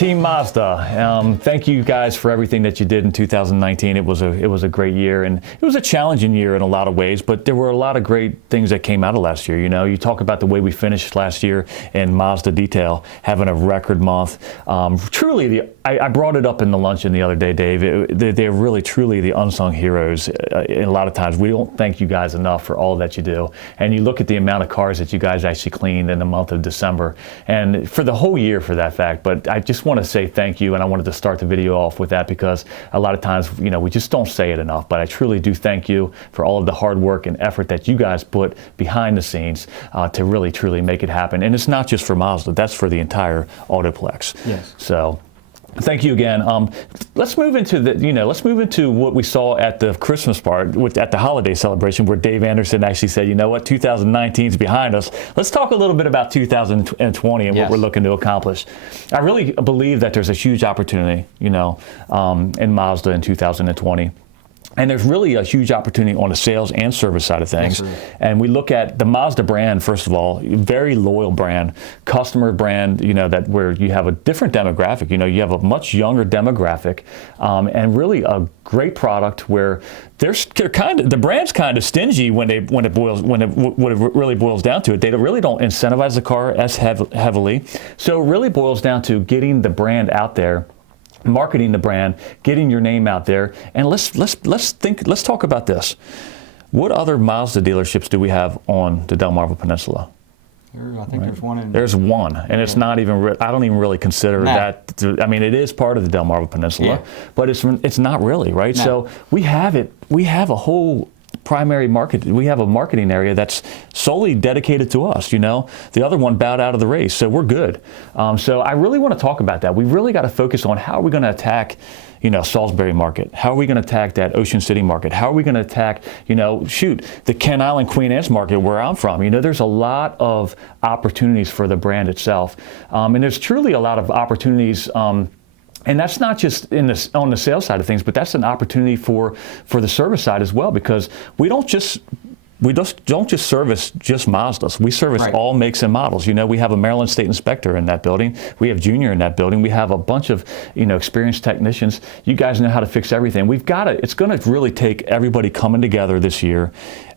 Team Mazda, thank you guys for everything that you did in 2019. It was a great year, and it was a challenging year in a lot of ways, but there were a lot of great things that came out of last year. You know, you talk about the way we finished last year in Mazda detail, having a record month. Truly, I brought it up in the luncheon the other day, Dave. They're really, truly the unsung heroes. A lot of times, we don't thank you guys enough for all that you do. And you look at the amount of cars that you guys actually cleaned in the month of December, and for the whole year for that fact. But I just want to say thank you, and I wanted to start the video off with that because a lot of times, you know, we just don't say it enough. But I truly do thank you for all of the hard work and effort that you guys put behind the scenes to really, truly make it happen. And it's not just for Mazda; that's for the entire Autoplex. Yes. So. Thank you again. Let's move into what we saw at the Christmas part, at the holiday celebration, where Dave Anderson actually said, you know what, 2019 is behind us. Let's talk a little bit about 2020 and what we're looking to accomplish. I really believe that there's a huge opportunity, you know, in Mazda in 2020. And there's really a huge opportunity on the sales and service side of things. Absolutely. And we look at the Mazda brand, first of all, very loyal brand, customer brand, you know, that where you have a different demographic, you know, you have a much younger demographic, and really a great product where the brand's kind of stingy when it really boils down to it. They really don't incentivize the car as heavily. So it really boils down to getting the brand out there, marketing the brand, getting your name out there, and let's talk about this. What other Mazda dealerships do we have on the Delmarva Peninsula? I think there's one. There's one, and it's not even. I don't even really consider that. I mean, it is part of the Delmarva Peninsula, but it's not really, right? No. So we have it. We have a whole primary market. We have a marketing area that's solely dedicated to us. You know, the other one bowed out of the race, so we're good. So I really want to talk about that. We really got to focus on how are we going to attack, you know, Salisbury market? How are we going to attack that Ocean City market? How are we going to attack, you know, the Kent Island, Queen Anne's market where I'm from? You know, there's a lot of opportunities for the brand itself, and there's truly a lot of opportunities. And that's not just on the sales side of things, but that's an opportunity for the service side as well, because we don't just service just Mazdas. We service all makes and models. You know, we have a Maryland State Inspector in that building. We have Junior in that building. We have a bunch of, you know, experienced technicians. You guys know how to fix everything. It's going to really take everybody coming together this year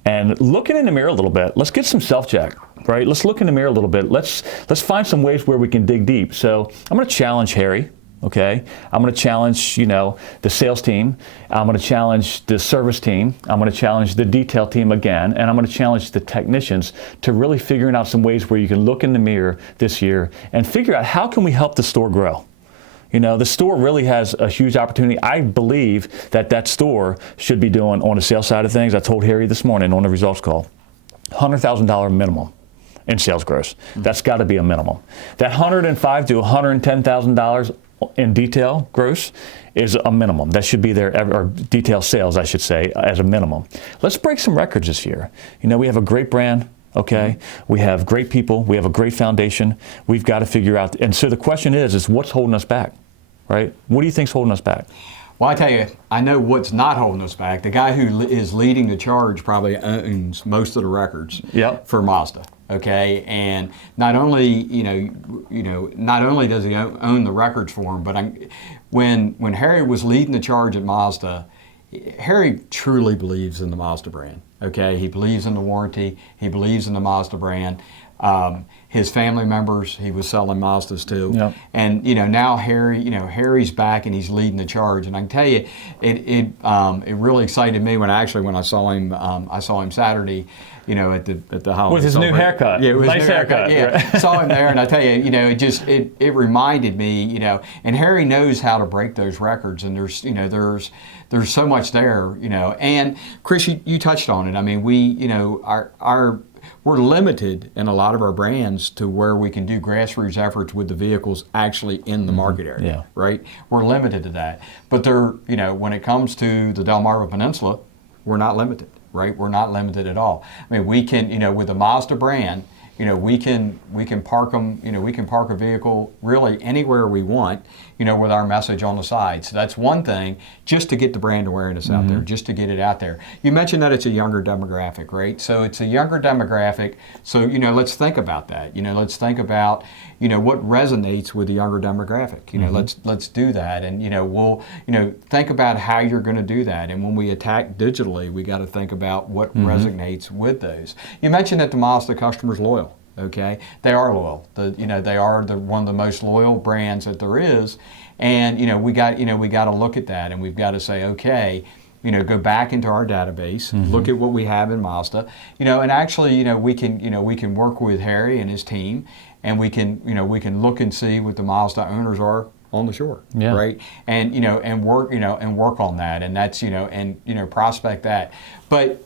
and looking in the mirror a little bit. Let's get some self-check, right? Let's look in the mirror a little bit. Let's find some ways where we can dig deep. So I'm going to challenge Harry. Okay, I'm going to challenge, you know, the sales team. I'm going to challenge the service team. I'm going to challenge the detail team again, and I'm going to challenge the technicians to really figuring out some ways where you can look in the mirror this year and figure out how can we help the store grow. You know, the store really has a huge opportunity. I believe that store should be doing on the sales side of things. I told Harry this morning on the results call, $100,000 minimum in sales gross. That's got to be a minimum. That $105,000 to $110,000 in detail gross is a minimum. That should be there, or detail sales, I should say, as a minimum. Let's break some records this year. You know, we have a great brand, okay? We have great people. We have a great foundation. We've got to figure out, and so the question is what's holding us back, right? What do you think's holding us back? Well, I tell you, I know what's not holding us back. The guy who is leading the charge probably owns most of the records for Mazda. Okay, and not only not only does he own the records for him, but when Harry was leading the charge at Mazda, Harry truly believes in the Mazda brand. Okay, he believes in the warranty. He believes in the Mazda brand. His family members, he was selling Mazdas to, and you know now Harry's back and he's leading the charge. And I can tell you, it really excited me when I saw him Saturday. You know, at the holiday. With his new haircut. Yeah, with nice his new haircut. Yeah, saw him there, and I tell you, you know, it reminded me, you know, and Harry knows how to break those records, and there's so much there, you know, and Chris, you touched on it. I mean, we're limited in a lot of our brands to where we can do grassroots efforts with the vehicles actually in the market area, right? We're limited to that, but you know, when it comes to the Delmarva Peninsula, we're not limited. Right, we're not limited at all. I mean, we can, you know, with the Mazda brand, we can park them, we can park a vehicle really anywhere we want, with our message on the side. So that's one thing, just to get the brand awareness out there, just to get it out there. You mentioned that it's a younger demographic, right? So it's a younger demographic. So, let's think about that. Let's think about, what resonates with the younger demographic. Let's do that. And, we'll, think about how you're going to do that. And when we attack digitally, we got to think about what resonates with those. You mentioned that the Mazda customer's loyal. Okay, they are loyal. They are one of the most loyal brands that there is, and we got to look at that, and we've got to say, okay, go back into our database, look at what we have in Mazda, and actually, we can work with Harry and his team, and we can look and see what the Mazda owners are on the shore, right? And and work on that, and that's prospect that. But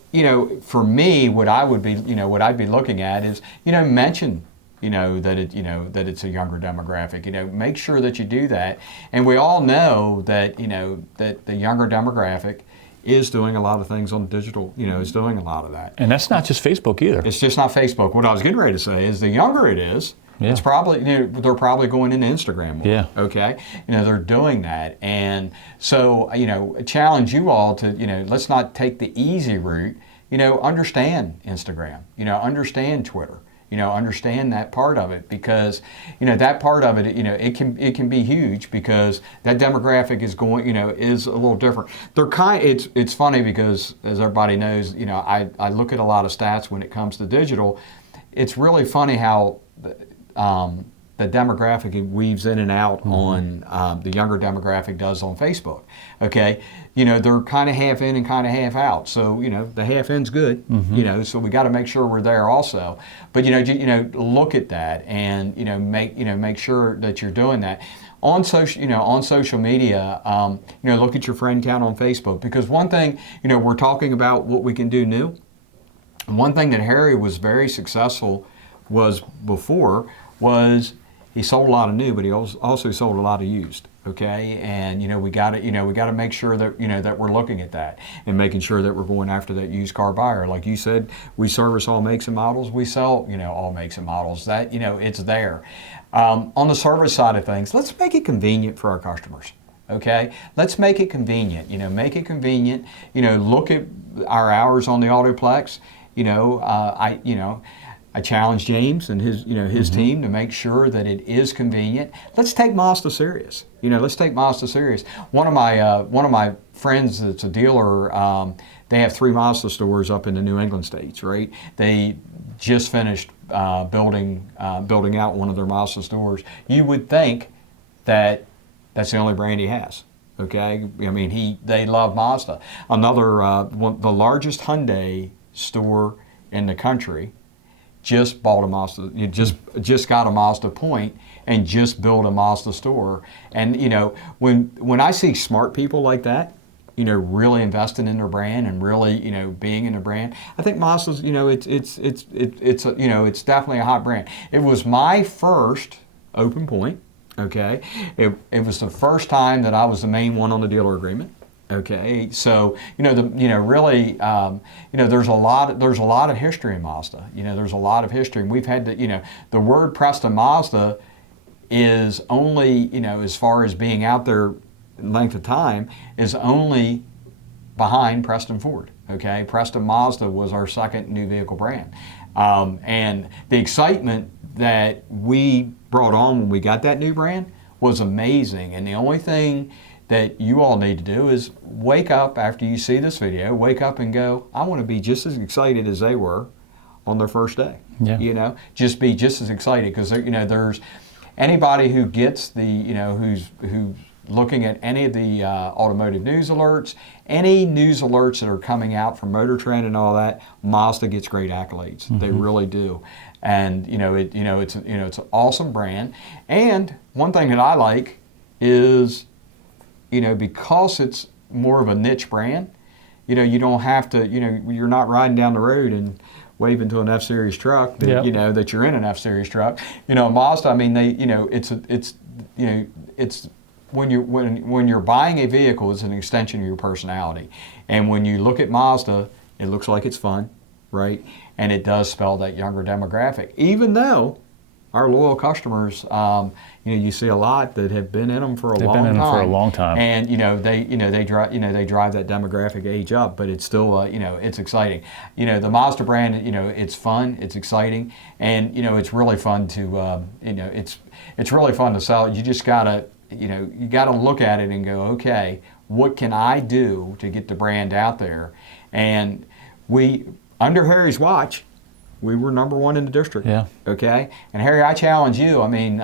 for me, what I'd be looking at is mention that it's a younger demographic. Make sure that you do that, and we all know that that the younger demographic is doing a lot of things on digital. Is doing a lot of that. And that's not just Facebook either. It's just not Facebook. What I was getting ready to say is the younger it is. Yeah. It's probably they're probably going into Instagram more. Yeah. Okay. They're doing that, and so challenge you all to let's not take the easy route. Understand Instagram. Understand Twitter. Understand that part of it, because that part of it it can be huge, because that demographic is going is a little different. It's funny because, as everybody knows, I look at a lot of stats when it comes to digital. It's really funny how the demographic weaves in and out on the younger demographic does on Facebook. Okay, they're kind of half in and kind of half out. So the half in's good. So we got to make sure we're there also. But look at that and make sure that you're doing that. On social media, look at your friend count on Facebook, because one thing we're talking about what we can do new. And one thing that Harry was very successful was he sold a lot of new, but he also sold a lot of used. Okay, and we got to make sure that that we're looking at that and making sure that we're going after that used car buyer. Like you said, we service all makes and models. We sell all makes and models. That it's there. On the service side of things, let's make it convenient for our customers. Okay, let's make it convenient. Make it convenient. Look at our hours on the Autoplex. I challenge James and his team to make sure that it is convenient. Let's take Mazda serious. Let's take Mazda serious. One of my friends that's a dealer, they have 3 Mazda stores up in the New England states. Right? They just finished building out one of their Mazda stores. You would think that that's the only brand he has. Okay, I mean they love Mazda. Another the largest Hyundai store in the country just bought a Mazda. You just got a Mazda point and just built a Mazda store. And when I see smart people like that, really investing in their brand and really being in their brand, I think Mazda's it's definitely a hot brand. It was my first open point. Okay, it was the first time that I was the main one on the dealer agreement. Okay, so really, there's a lot of history in Mazda. There's a lot of history, and we've had the word Preston Mazda is only as far as being out there in length of time is only behind Preston Ford. Okay, Preston Mazda was our second new vehicle brand, and the excitement that we brought on when we got that new brand was amazing. And the only thing that you all need to do is wake up after you see this video, wake up and go, I want to be just as excited as they were on their first day. Yeah. Just be just as excited, because there's anybody who gets who's looking at any of the automotive news alerts, any news alerts that are coming out from Motor Trend and all that, Mazda gets great accolades. They really do. And it's an awesome brand. And one thing that I like is because it's more of a niche brand, you don't have to, you're not riding down the road and waving to an F-Series truck that, that you're in an F-Series truck. Mazda, I mean, it's when you're buying a vehicle, it's an extension of your personality. And when you look at Mazda, it looks like it's fun. right? And it does spell that younger demographic, even though our loyal customers, you see a lot that have been in them for a long time. They've been in them for a long time, and they drive that demographic age up. But it's still, it's exciting. The Mazda brand, it's fun, it's exciting, and it's really fun to, it's really fun to sell. You just gotta, you gotta look at it and go, okay, what can I do to get the brand out there? And we, under Harry's watch, we were #1 in the district. Yeah. Okay. And Harry, I challenge you. I mean,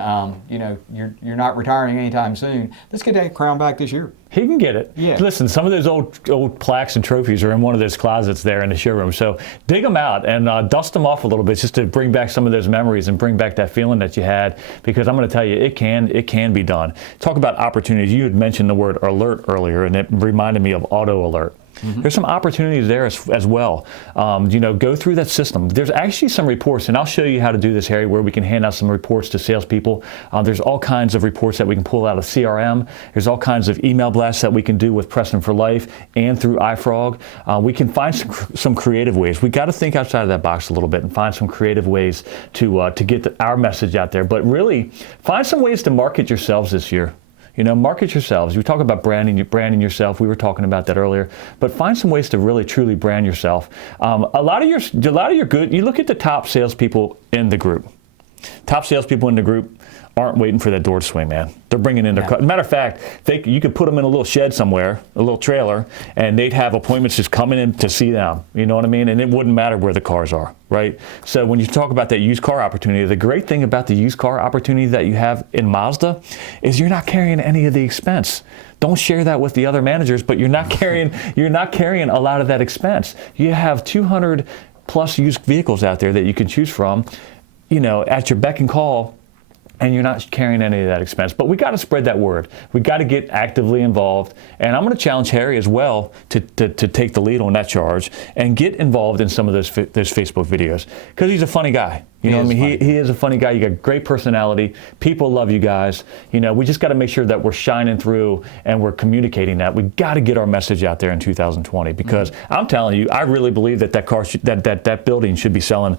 you're not retiring anytime soon. Let's get that crown back this year. He can get it. Yeah. Listen, some of those old plaques and trophies are in one of those closets there in the showroom. So dig them out and dust them off a little bit, just to bring back some of those memories and bring back that feeling that you had. Because I'm going to tell you, it can be done. Talk about opportunities. You had mentioned the word alert earlier, and it reminded me of auto alert. Mm-hmm. There's some opportunities there as well. Go through that system. There's actually some reports, and I'll show you how to do this, Harry, where we can hand out some reports to salespeople. There's all kinds of reports that we can pull out of CRM. There's all kinds of email blasts that we can do with Preston for Life and through iFrog. We can find some creative ways. We got to think outside of that box a little bit and find some creative ways to get our message out there. But really, find some ways to market yourselves this year. Market yourselves. You talk about branding yourself. We were talking about that earlier. But find some ways to really, truly brand yourself. A lot of your good. You look at the top salespeople in the group. Top salespeople in the group aren't waiting for that door to swing, man. They're bringing in their car. Matter of fact, you could put them in a little shed somewhere, a little trailer, and they'd have appointments just coming in to see them. You know what I mean? And it wouldn't matter where the cars are, right? So when you talk about that used car opportunity, the great thing about the used car opportunity that you have in Mazda is you're not carrying any of the expense. Don't share that with the other managers, but you're not carrying a lot of that expense. You have 200 plus used vehicles out there that you can choose from, at your beck and call. And you're not carrying any of that expense. But we got to spread that word. We got to get actively involved. And I'm going to challenge Harry as well to take the lead on that charge and get involved in some of those Facebook videos. Because he's a funny guy. He is a funny guy. You got great personality. People love you guys. We just got to make sure that we're shining through and we're communicating that. We got to get our message out there in 2020. Because I'm telling you, I really believe that building should be selling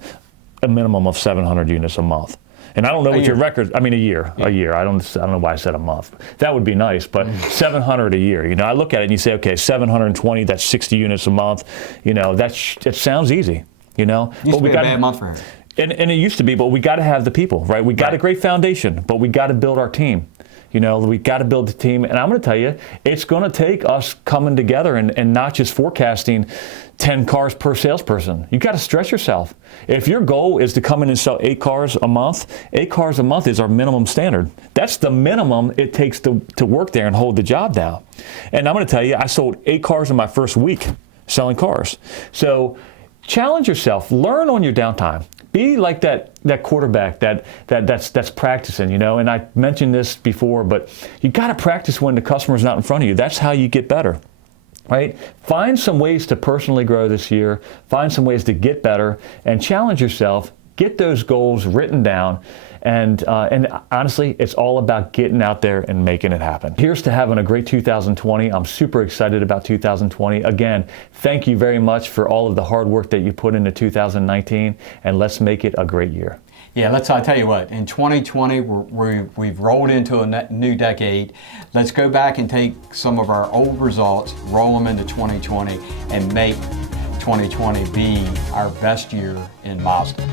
a minimum of 700 units a month. And I don't know what your record. I mean, a year. I don't know why I said a month. That would be nice, but 700 a year. I look at it and you say, okay, 720. That's 60 units a month. That sounds easy. Used to be a bad month for him. And it used to be, but we got to have the people, right? We got a great foundation, but we got to build our team. We got to build the team, and I'm going to tell you, it's going to take us coming together and not just forecasting 10 cars per salesperson. You got to stretch yourself. If your goal is to come in and sell 8 cars a month, 8 cars a month is our minimum standard. That's the minimum it takes to work there and hold the job down. And I'm going to tell you, I sold 8 cars in my first week selling cars. So challenge yourself. Learn on your downtime. Be like that quarterback that's practicing, And I mentioned this before, but you got to practice when the customer's not in front of you. That's how you get better, right? Find some ways to personally grow this year. Find some ways to get better and challenge yourself. Get those goals written down. And honestly, it's all about getting out there and making it happen. Here's to having a great 2020. I'm super excited about 2020. Again, thank you very much for all of the hard work that you put into 2019, and let's make it a great year. Yeah, I'll tell you what, in 2020, we've rolled into a new decade. Let's go back and take some of our old results, roll them into 2020, and make 2020 be our best year in Mazda.